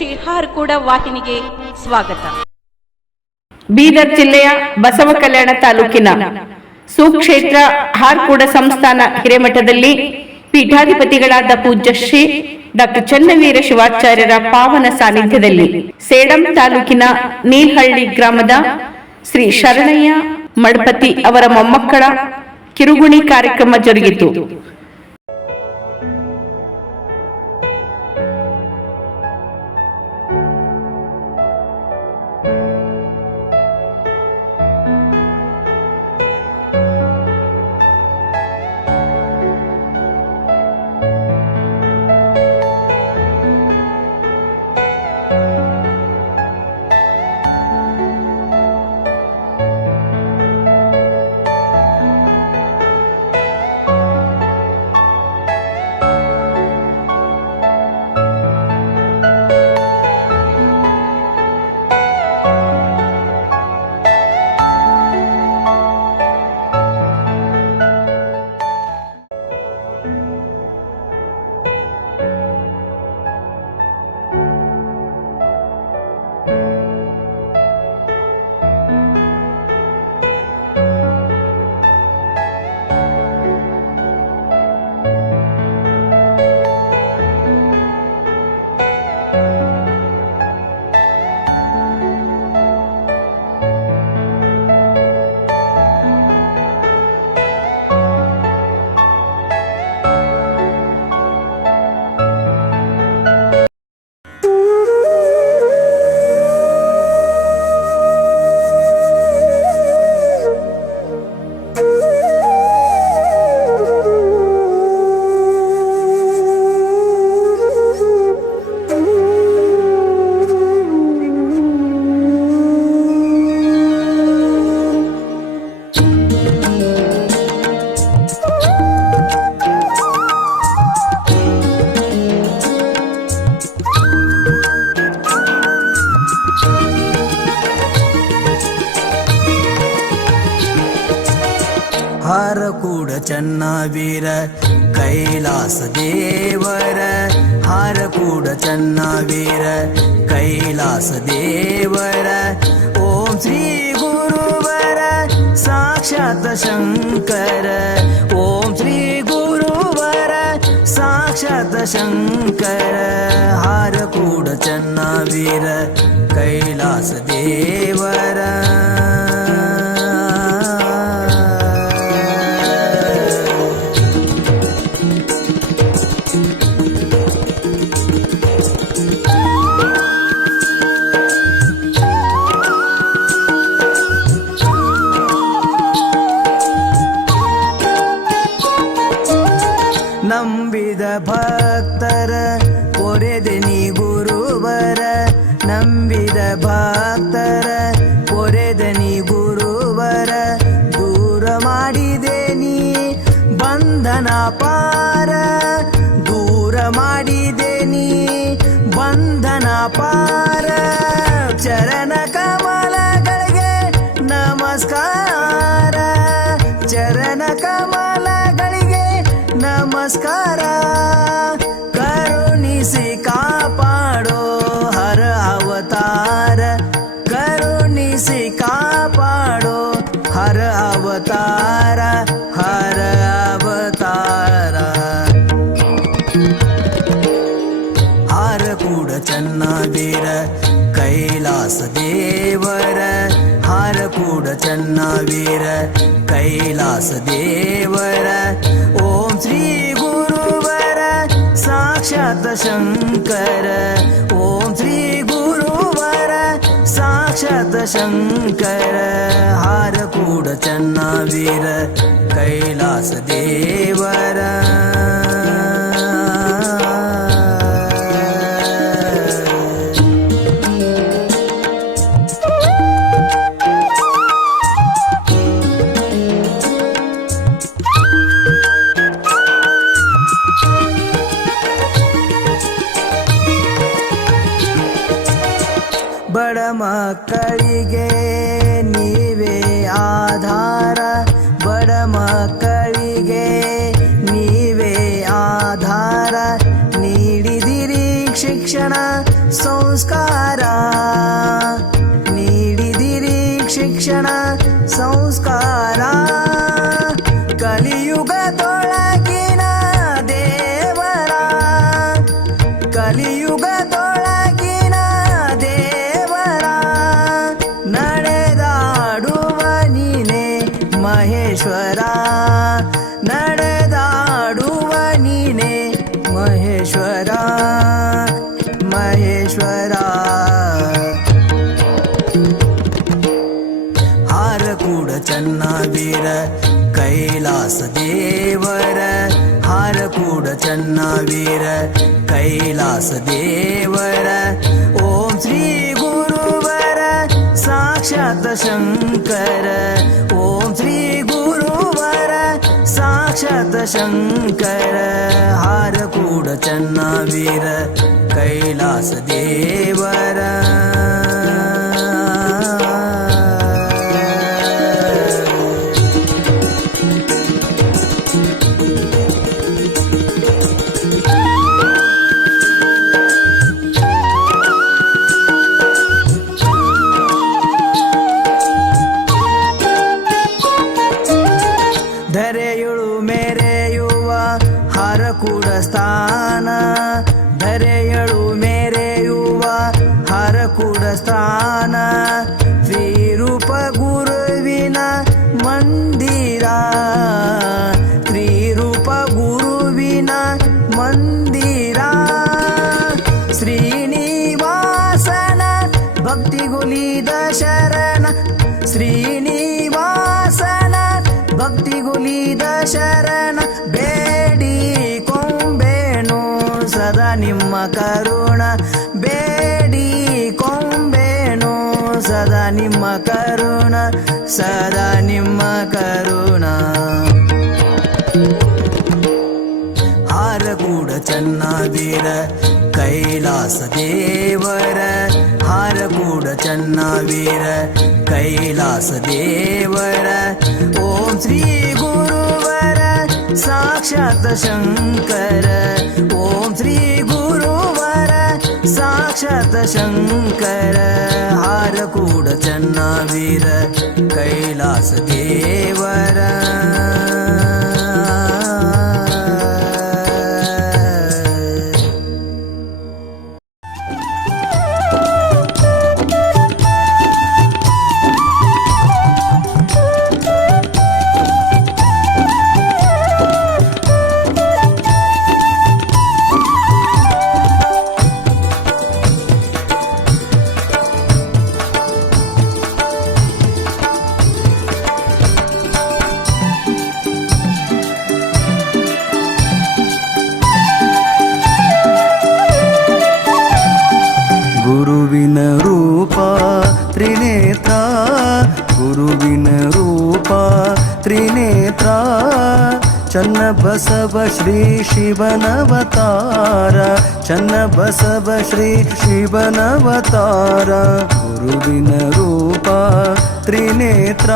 ಶ್ರೀ ಹಾರಕೂಡ ವಾಹಿನಿಗೆ ಸ್ವಾಗತ. ಬೀದರ್ ಜಿಲ್ಲೆಯ ಬಸವಕಲ್ಯಾಣ ತಾಲೂಕಿನ ಸುಕ್ಷೇತ್ರ ಹಾರಕೂಡ ಸಂಸ್ಥಾನ ಹಿರೇಮಠದಲ್ಲಿ ಪೀಠಾಧಿಪತಿಗಳಾದ ಪೂಜ್ಯ ಶ್ರೀ ಡಾಕ್ಟರ್ ಚನ್ನವೀರ ಶಿವಾಚಾರ್ಯರ ಪಾವನ ಸಾನ್ನಿಧ್ಯದಲ್ಲಿ ಸೇಡಂ ತಾಲೂಕಿನ ನೀಲ್ಹಳ್ಳಿ ಗ್ರಾಮದ ಶ್ರೀ ಶರಣಯ್ಯ ಮಡಪತಿ ಅವರ ಮೊಮ್ಮಕ್ಕಳ ಕಿರುಗುಣಿ ಕಾರ್ಯಕ್ರಮ ಜರುಗಿತು. ಹಾರಕೂಡ ಚನ್ನವೀರ ಕೈಲಾಸ ದೇವರ, ಹಾರಕೂಡ ಚನ್ನವೀರ ಕೈಲಾಸ ದೇವರ. ಓಂ ಶ್ರೀ ಗುರುವರ ಸಾಕ್ಷಾತ್ ಶಂಕರ, ಓಂ ಶ್ರೀ ಗುರುವರ ಸಾಕ್ಷಾತ್ ಶಂಕರ. ಹಾರಕೂಡ ಚನ್ನವೀರ ಕೈಲಾಸ ದೇವರ. ನಂಬಿದ ಭಕ್ತರ ಪೊರೆದೆನಿ ಗುರುವರ, ನಂಬಿದ ಭಕ್ತರ ಪೊರೆದನಿ ಗುರುವರ. ದೂರ ಮಾಡಿದೆ ನೀ ಬಂಧನ ಪಾರ, ದೂರ ಮಾಡಿದೆ ನೀ ಬಂಧನ ಪಾರ. ಚರಣ ಕಮಲಗಳಿಗೆ ನಮಸ್ಕಾರ, ಚರಣ ಕಮಲಗಳಿಗೆ ನಮಸ್ಕಾರ. ಕರುಣಿಸಿ ಕಾಪಾಡೋ ಹರ ಅವತಾರ, ಕರುಣಿಸಿ ಕಾಪಾಡೋ ಹರ ಅವತಾರ, ಹರ ಅವತಾರ. ಹಾರಕೂಡ ಚನ್ನವೀರ ಕೈಲಾಸ ದೇವರ, ಹಾರಕೂಡ ಚನ್ನವೀರ ಕೈಲಾಸ ದೇವರ. ಓಂ ಶ್ರೀ ಗುರುವರ ಸಾಕ್ಷಾತ್ ಶಂಕರ, ಓಂ ಶ್ರೀ ಗುರುವರ ಸಾಕ್ಷಾತ್ ಶಂಕರ. ಹಾರಕೂಡ ಚನ್ನವೀರ ಕೈಲಾಸ ದೇವರ. ಬಡ ಮಕ್ಕಳಿಗೆ ನೀವೇ ಆಧಾರ, ಬಡ ಮಕ್ಕಳಿಗೆ ನೀವೇ ಆಧಾರ. ನೀಡಿದಿರಿ ಶಿಕ್ಷಣ ಸಂಸ್ಕಾರ ನೀಡಿದಿರಿ ಶಿಕ್ಷಣ ಸಂಸ್ಕಾರ ಕಲಿಯುಗದೊಳಗಿನ ದೇವರ ಕಲಿಯುಗದೊಳಗಿನ ದೇವರ ನಡೆದಾಡುವ ನೀನೆ ಮಹೇಶ್ವರ ನಡೆದಾಡುವ ನೀನೆ ಮಹೇಶ್ವರ ಮಹೇಶ್ವರ ಹಾರಕೂಡ ಚನ್ನವೀರ ಕೈಲಾಸ ದೇವರ ಹಾರಕೂಡ ಚನ್ನವೀರ ಕೈಲಾಸ ದೇವರ ಓಂ ಶ್ರೀ ಗುರುವರ ಸಾಕ್ಷಾತ್ ಶಂಕರ ಓಂ ಶ್ರೀ ಗುರುವರ ಸಾಕ್ಷಾತ್ ಶಂಕರ ಹಾರಕೂಡ ಚನ್ನವೀರ ಕೈಲಾಸ ದೇವರ ಧರೆಯುಳು ಮೆರೆಯುವ ಹರಕೂಡ ಸ್ಥಾನ ಧರೆಯಳು ಮೆರೆಯುವ ಹರಕೂಡ ಸ್ಥಾನ ಶ್ರೀರೂಪ ಗುರುವಿನ ಮಂದಿರ ಶ್ರೀರೂಪ ಗುರುವಿನ ಮಂದಿರ ಶ್ರೀನಿವಾಸನ ಭಕ್ತಿಗುಲಿದ ಶರಣ ಶ್ರೀನಿವಾಸನ ಭಕ್ತಿಗುಲಿದ ಶರಣ ಬೇಡಿ ಕೊಂಬೇನು ಸದಾ ನಿಮ್ಮ ಕರುಣ ಬೇಡಿ ಕೊಂಬೇನು ಸದಾ ನಿಮ್ಮ ಕರುಣ ಸದಾ ನಿಮ್ಮ ಕರುಣ ಹಾರಕೂಡ ಚನ್ನವೀರ ಕೈಲಾಸ ದೇವರ ಹಾರಕೂಡ ಚನ್ನವೀರ ಕೈಲಾಸ ದೇವರ ಓಂ ಶ್ರೀ ಗುರುವರ ಸಾಕ್ಷಾತ್ ಶಂಕರ ಓಂ ಶ್ರೀ ಗುರುವರ ಸಾಕ್ಷಾತ್ ಶಂಕರ ಹಾರಕೂಡ ಚನ್ನವೀರ ಕೈಲಾಸ ದೇವರ ಗುರುವಿನ ರೂಪ ತ್ರಿನೇತ್ರ ಗುರುವಿನ ರೂಪ ತ್ರಿನೇತ್ರ ಚನ್ನಬಸವ ಶ್ರೀ ಶಿವನವತಾರ ಚನ್ನಬಸವ ಶ್ರೀ ಶಿವನವತಾರ ಗುರುವಿನ ರೂಪ ತ್ರಿನೇತ್ರ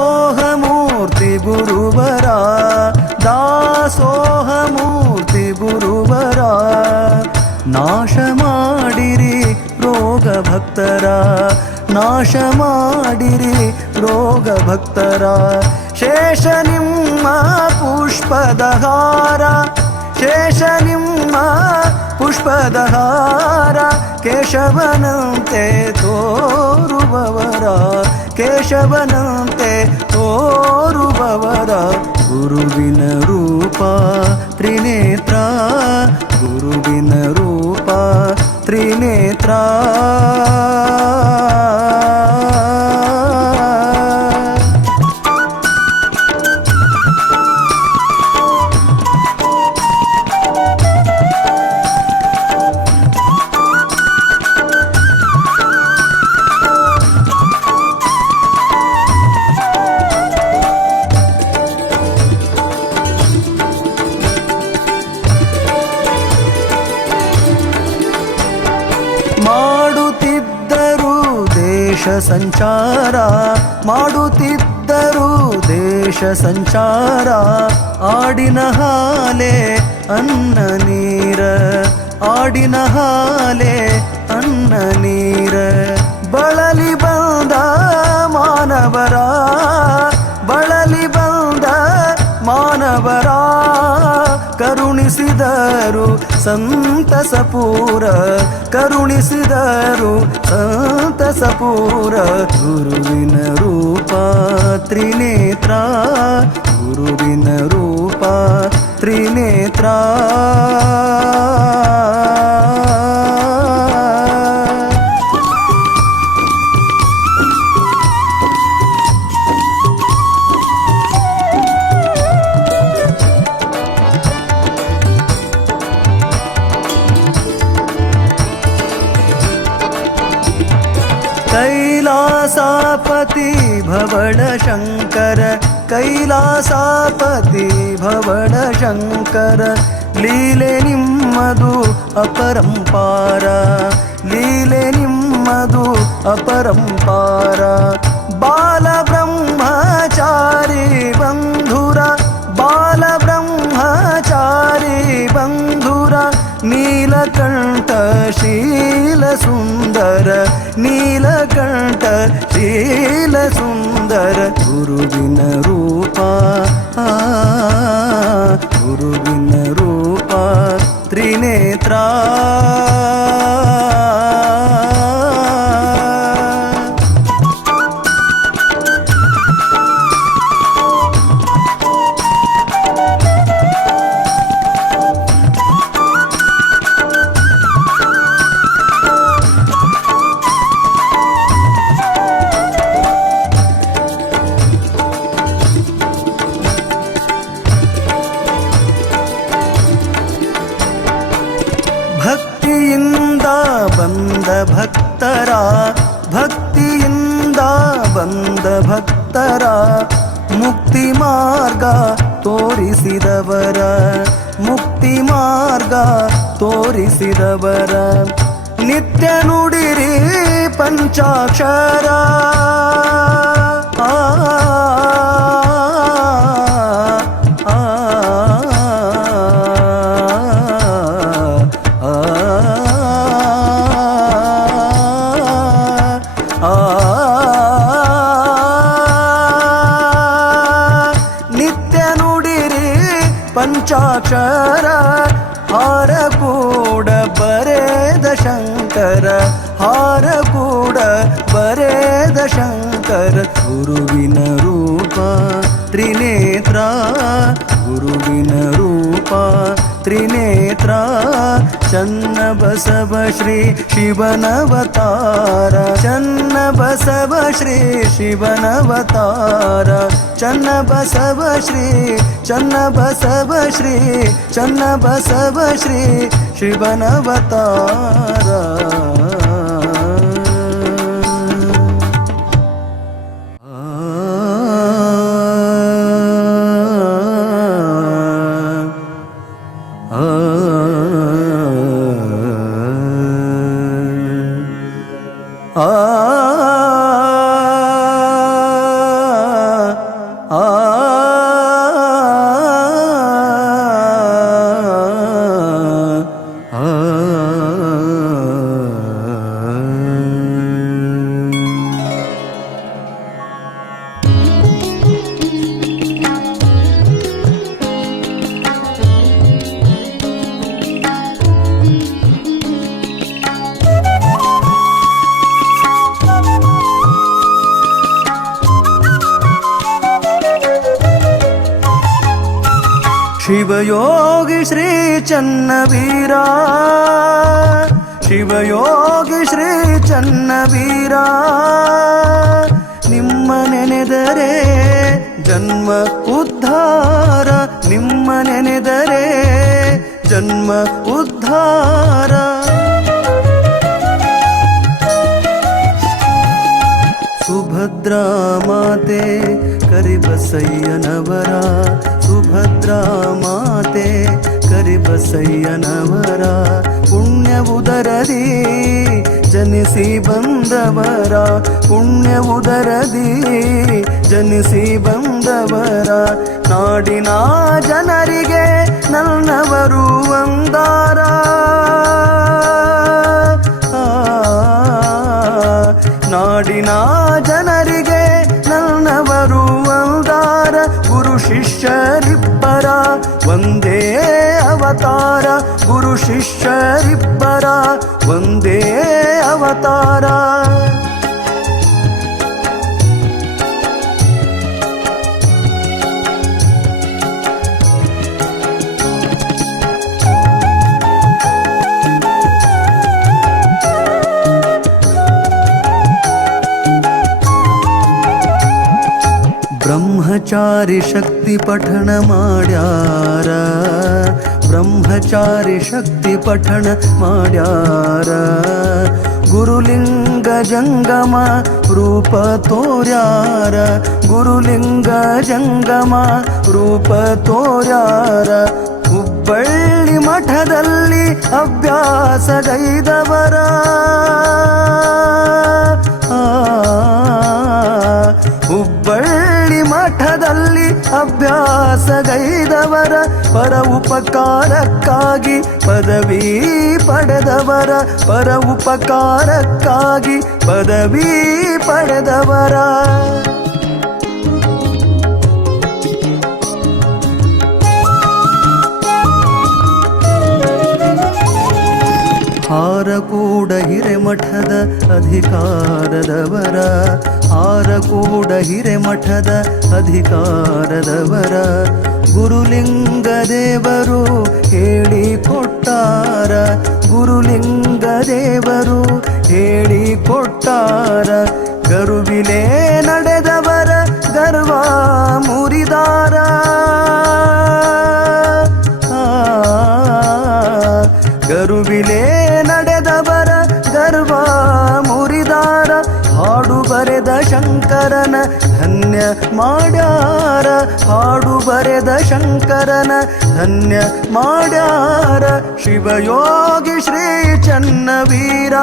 ದಾಸೋಹಮೂರ್ತಿ ಗುರುವರ ದಾಸೋಹಮೂರ್ತಿ ಗುರುವರ ನಾಶ ಮಾಡಿರಿ ರೋಗ ಭಕ್ತರ ನಾಶ ಮಾಡಿರಿ ರೋಗ ಭಕ್ತರ ಶೇಷ ನಿಮ್ಮ ಪುಷ್ಪದ ಹಾರ ಶೇಷ ನಿಮ್ಮ ಪುಷ್ಪದ ಹಾರ ಕೇಶವನಂತೆ ತೋರುವವರ ಕೇಶವನಂತೆ ತೋರುವವರ ಗುರುವಿನ ರೂಪ ತ್ರಿನೇತ್ರ ಗುರುವಿನ ರೂಪ ತ್ರಿನೇತ್ರ ಸಂಚಾರ ಮಾಡುತ್ತಿದ್ದರು ದೇಶ ಸಂಚಾರ. ಆಡಿನ ಹಾಲೆ ಅನ್ನ ನೀರ, ಆಡಿನ ಹಾಲೆ ಅನ್ನ ನೀರ. ಬಳಲಿ ಬಂದ ಮಾನವರ, ಬಳಲಿ ಬಂದ ಮಾನವರ. ಕರುಣಿಸಿದರು ಸಂತಸಪೂರ, ಕರುಣಿಸಿದರು ಸಂತಸಪೂರ. ಗುರುವಿನ ರೂಪ ತ್ರಿನೇತ್ರ, ಗುರುವಿನ ರೂಪ ತ್ರಿನೇತ್ರ. ಕೈಲಾಸಪತಿ ಭವಳ ಶಂಕರ, ಕೈಲಾಸಪತಿ ಭವಳ ಶಂಕರ. ಲೀಲೆ ನಿಮ್ಮದು ಅಪರಂಪಾರ, ಲೀಲೆ ನಿಮ್ಮದು ಅಪರಂಪಾರ. ಬಾಲ ಬ್ರಹ್ಮಚಾರಿ ಬಂಧುರ, ಬಾಲ ಬ್ರಹ್ಮಚಾರಿ ಬಂಧುರ. ನೀಲಕಂಠ ಶೀಲ ಸುಂದರ, ನೀಲಕಂಠ ಶೀಲ ಸುಂದರ. ಗುರುವಿನ ರೂಪ, ಗುರುವಿನ ರೂಪ ತ್ರಿನೇತ್ರ. ಭಕ್ತಿಯಿಂದ ಬಂದ ಭಕ್ತರ, ಭಕ್ತಿಯಿಂದ ಬಂದ ಭಕ್ತರ. ಮುಕ್ತಿ ಮಾರ್ಗ ತೋರಿಸಿದವರ, ಮುಕ್ತಿ ಮಾರ್ಗ ತೋರಿಸಿದವರ. ನಿತ್ಯ ನುಡಿರಿ ಪಂಚಾಕ್ಷರ, ನಿತ್ಯ ನುಡಿರಿ ಪಂಚಾಕ್ಷರ. ಹಾರ ಕೂಡ ಬರೆದ ಶಂಕರ, ಹಾರ ಕೂಡ ಬರೆದ ಶಂಕರ. ಗುರುವಿನ ರೂಪ ತ್ರಿನೇತ್ರ, ಗುರುವಿನ ರೂಪ ತ್ರಿನೇತ್ರ. ಚನ್ನ ಬಸವ ಶ್ರೀ ಶಿವನವತಾರ, ಚನ್ನ ಬಸವ ಶ್ರೀ ಶಿವನವತಾರ. ಚನ್ನ ಬಸವ ಶ್ರೀ, ಚನ್ನ ಬಸವ ಶ್ರೀ, ಚನ್ನ ಬಸವ ಶ್ರೀ ಶಿವನವತಾರ. ಶಿವಯೋಗಿ ಶ್ರೀ ಚನ್ನವೀರ, ಶಿವಯೋಗಿ ಶ್ರೀ ಚನ್ನವೀರ. ನಿಮ್ಮ ನೆನೆದರೆ ಜನ್ಮ ಉದ್ಧಾರ, ನಿಮ್ಮ ನೆನೆದರೆ ಜನ್ಮ ಉದ್ಧಾರ. ಸುಭದ್ರಾ ಮಾತೆ ಕರಿಬಸಯ್ಯನವರ, ಸುಭದ್ರಾ ಮಾತೆ ಕರಿಬಸಯ್ಯನವರ. ಪುಣ್ಯ ಉದರದಿ ಜನಿಸಿ ಬಂದವರ ಪುಣ್ಯ ಉದರದಿ ಜನಿಸಿ ಬಂದವರ ನಾಡಿನ ಜನರಿಗೆ ನನ್ನವರು ಒಂದಾರ ನಾಡಿನ ಜನರಿಗೆ ನನ್ನವರು ಒಂದಾರ ಗುರು ಶಿಷ್ಯರಿಬ್ಬರ ಒಂದೇ ಅವತಾರ ಗುರು ಶಿಷ್ಯರಿಬ್ಬರ ಒಂದೇ ಅವತಾರ ಬ್ರಹ್ಮಚಾರಿ ಶಕ್ತಿ ಪಠಣ ಮಾಡ್ಯಾರ ಬ್ರಹ್ಮಚಾರಿ ಶಕ್ತಿ ಪಠಣ ಮಾಡ್ಯಾರ ಗುರುಲಿಂಗ ಜಂಗಮ ರೂಪ ತೋರ್ಯಾರ ಗುರುಲಿಂಗ ಜಂಗಮ ರೂಪ ತೋರ್ಯಾರ ಹುಬ್ಬಳ್ಳಿ ಮಠದಲ್ಲಿ ಅಭ್ಯಾಸಗೈದವರ ಹುಬ್ಬಳ್ಳಿ ಮಠದಲ್ಲಿ ಅಭ್ಯಾಸಗೈದವರ ಪರ ಉಪಕಾರಕ್ಕಾಗಿ ಪದವಿ ಪಡೆದವರ ಪರ ಉಪಕಾರಕ್ಕಾಗಿ ಪದವಿ ಪಡೆದವರ ಹಾರಕೂಡ ಹಿರೇಮಠದ ಅಧಿಕಾರದವರ ಹಾರಕೂಡ ಹಿರೇಮಠದ ಅಧಿಕಾರದವರ ಗುರುಲಿಂಗ ದೇವರು ಹೇಳಿಕೊಟ್ಟಾರ ಗುರುಲಿಂಗ ದೇವರು ಹೇಳಿಕೊಟ್ಟಾರ ಗರುವಿಲೆ ನಡೆದವರ ಗರ್ವ ಮುರಿದಾರ ಗರುವಿಲೆ ನಡೆದವರ ಗರ್ವ ಮುರಿದಾರ ಹಾಡು ಬರೆದ ಶಂಕರನ ಧನ್ಯ ಮಾಡ್ಯಾರ ಹಾಡು ಬರೆದ ಶಂಕರನ ಧನ್ಯ ಮಾಡ್ಯಾರ ಶಿವಯೋಗಿ ಶ್ರೀ ಚನ್ನವೀರ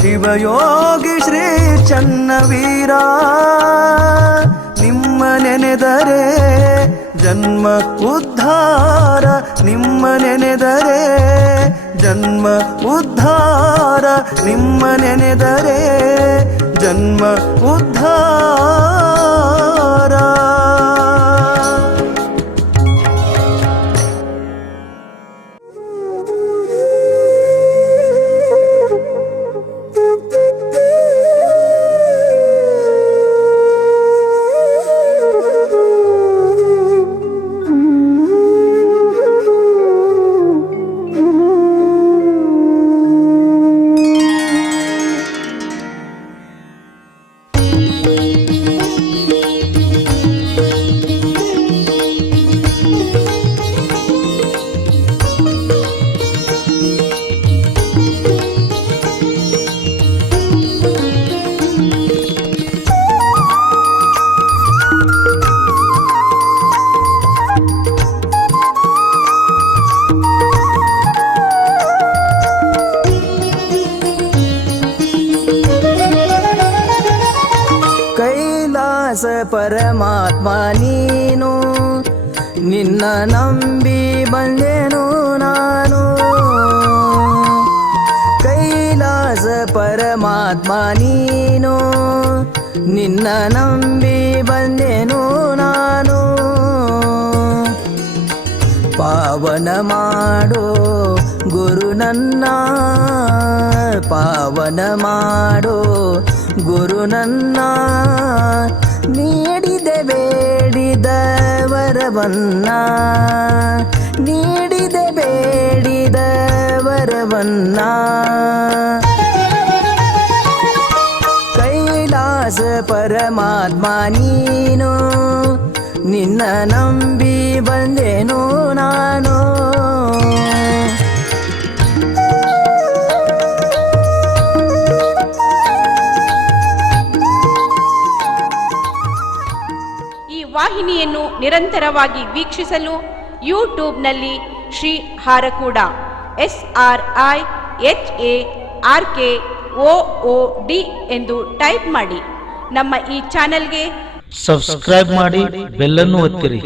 ಶಿವಯೋಗಿ ಶ್ರೀ ಚನ್ನವೀರ ನಿಮ್ಮ ನೆನೆದರೆ ಜನ್ಮ ಉದ್ಧಾರ ನಿಮ್ಮ ನೆನೆದರೆ ಜನ್ಮ ಉದ್ಧಾರ ನಿಮ್ಮ ನೆನೆದರೆ ಜನ್ಮ ಉದ್ಧಾರ ಪರಮಾತ್ಮ ನೀನು ನಿನ್ನ ನಂಬಿ ಬಂದೆನು ನಾನು ಕೈಲಾಸ ಪರಮಾತ್ಮ ನೀನು ನಿನ್ನ ನಂಬಿ ಬಂದೆನು ನಾನು ಪಾವನ ಮಾಡೋ ಗುರು ನನ್ನ ಪಾವನ ಮಾಡೋ ಗುರು ನನ್ನ ನೀಡಿದೆ ಬೇಡಿದ ವರವನ್ನ ನೀಡಿದೆ ಬೇಡಿದ ವರವನ್ನ ಕೈಲಾಸ ಪರಮಾತ್ಮ ನೀನು ನಿನ್ನ ನಂಬಿ ಬಂದೆನು ನಾನು ವಾಹಿನಿಯನ್ನು ನಿರಂತರವಾಗಿ ವೀಕ್ಷಿಸಲು ಯೂಟ್ಯೂಬ್ನಲ್ಲಿ ಶ್ರೀ ಹಾರಕೂಡ SRIHARAKUDA RKOOD ಎಂದು ಟೈಪ್ ಮಾಡಿ. ನಮ್ಮ ಈ ಚಾನೆಲ್ಗೆ ಸಬ್ಸ್ಕ್ರೈಬ್ ಮಾಡಿ, ಬೆಲ್ ಅನ್ನು ಒತ್ತಿರಿ.